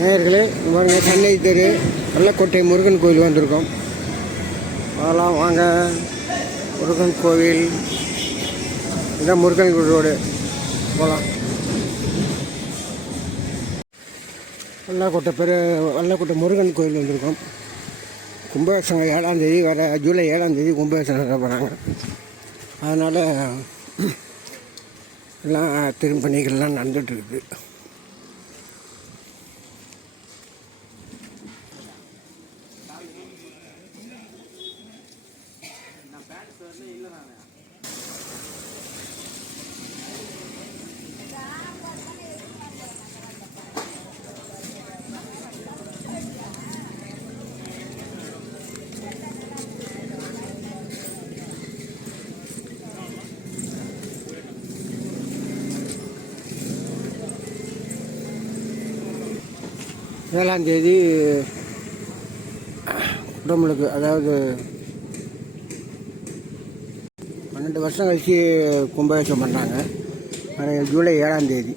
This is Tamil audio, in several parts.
நேயர்களே இங்க சென்னை தெரு வெள்ளக்கோட்டை முருகன் கோயில் வந்திருக்கோம். அதெல்லாம் வாங்க. முருகன் கோவில். இதான் முருகன் ரோடு. போகலாம் வெள்ளக்கோட்டை பெரு வெள்ளக்கோட்டை முருகன் கோயில் வந்திருக்கோம். கும்பாபிஷேகம் ஏழாந்தேதி வர ஜூலை ஏழாந்தேதி கும்பாபிஷேகம் நடத்த போகிறாங்க அதனால் எல்லாம் திருப்பணிகள்லாம் நடந்துகிட்ருக்குது இருக்குது ஏழாம் தேதி குடமுழுக்கு அதாவது பன்னெண்டு வருஷம் கழிச்சு கும்பாபிஷேகம் பண்ணாங்க. ஜூலை ஏழாம் தேதி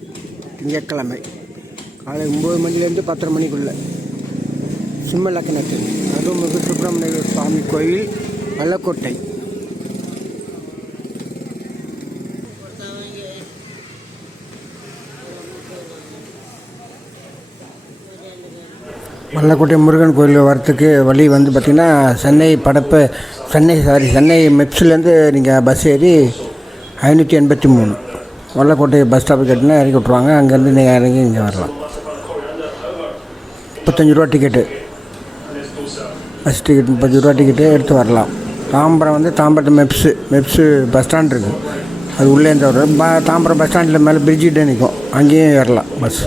திங்கட்கிழமை. காலை ஒம்பது மணிலேருந்து பத்தரை மணிக்குள்ளே. சிம்ம லக்கணத்தில் அருள்மிகு சுப்பிரமணிய சுவாமி கோயில் வல்லக்கோட்டை. மல்லக்கோட்டை முருகன் கோயில் வரத்துக்கு வழி வந்து பார்த்திங்கன்னா சென்னை படப்பு சென்னை சாரி சென்னை மெப்ஸ்லேருந்து நீங்கள் பஸ் ஏறி ஐநூற்றி எண்பத்தி மூணு. வல்லக்கோட்டை பஸ் ஸ்டாப்பு கட்டினா இறக்கி விட்ருவாங்க அங்கேருந்து நீங்கள் இறங்கி இங்கே வரலாம். முப்பத்தஞ்சு ரூபா டிக்கெட்டு பஸ் டிக்கெட் முப்பத்தஞ்சு ரூபா டிக்கெட்டு எடுத்து வரலாம். தாம்பரம் வந்து தாம்பரத்து மெப்ஸு மெப்ஸு பஸ் ஸ்டாண்ட் இருக்குது அது உள்ளேருந்து வரும் ப தாம்பரம் பஸ் ஸ்டாண்டில் மேலே பிரிட்ஜிட்டே நிற்கும். அங்கேயும் ஏறலாம் பஸ்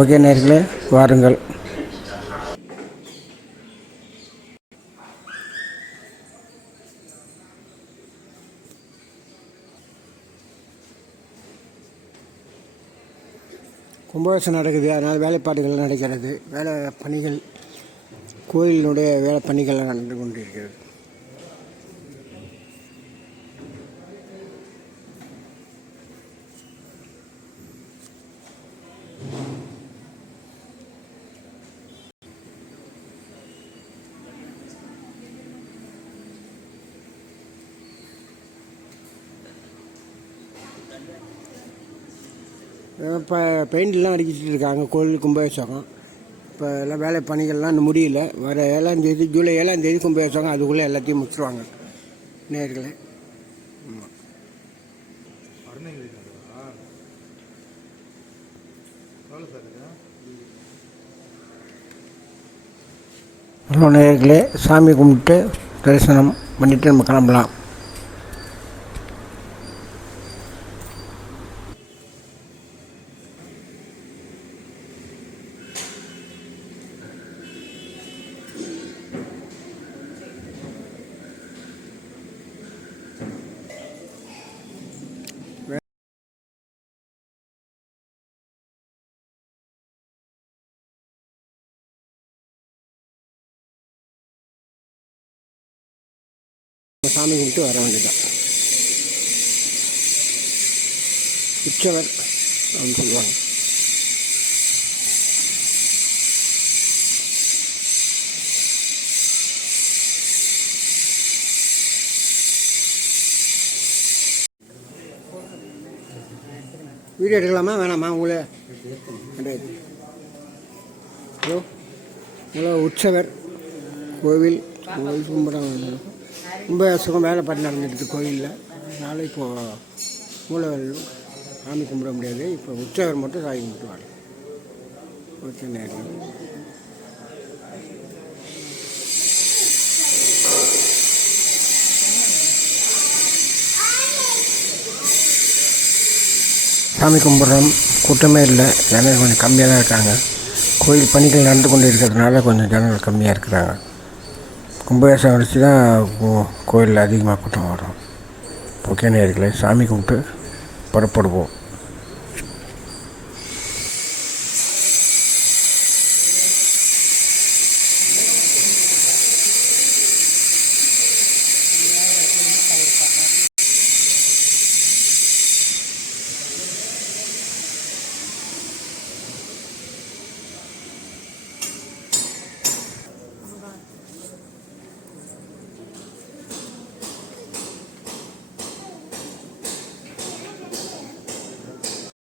ஓகே நேர்களே வாருங்கள். கும்பாபிஷேகம் நடக்குது. அதனால் வேலைப்பாடுகள் நடக்கிறது. வேலை பணிகள் கோயிலினுடைய வேலை பணிகள் நடந்து கொண்டிருக்கிறது. இப்போ பெயிண்ட்லாம் அடிக்கிட்டு இருக்காங்க கோயில் கும்பாபிஷேகம். இப்போ எல்லாம் வேலை பணிகள்லாம் இன்னும் முடியல. வர ஏழாம் தேதி ஜூலை ஏழாம் தேதி கும்பாபிஷேகம் அதுக்குள்ளே எல்லாத்தையும் முடிச்சுருவாங்க நேர்களை ஹலோ நேர்களே சாமி கும்பிட்டு தரிசனம் பண்ணிவிட்டு நம்ம கிளம்பலாம். சாமி கும்பிட்டு வர வேண்டியதான் உற்சவர் அப்படின்னு சொல்லுவாங்க. வீடியோ எடுக்கலாமா? வேணாமா? உங்களே ஹலோ? ஹலோ உற்சவர் கோவில். கோவில் கும்பிட்றாங்க ரொம்ப சுகம் வேலை நடந்துட்டு கோயிலில். அதனால் இப்போது மூலவர் சாமி கும்பிட முடியாது. இப்போ உற்சவர் மட்டும் சாமி கும்பிட்டுவாங்க ஓகே நேரம். சாமி கும்பிட்றோம். கூட்டமே இல்லை. ஜனங்கள் கொஞ்சம் கம்மியாக தான் இருக்காங்க. கோயில் பணிகள் நடந்து கொண்டு இருக்கிறதுனால கொஞ்சம் ஜனங்கள் கம்மியாக இருக்கிறாங்க. கும்பாபிஷேகம் வச்சு தான் கோயிலில் அதிகமாக கூட்டம் வரும். ஓகே நேர்களே சாமி கும்பிட்டு புறப்படுவோம்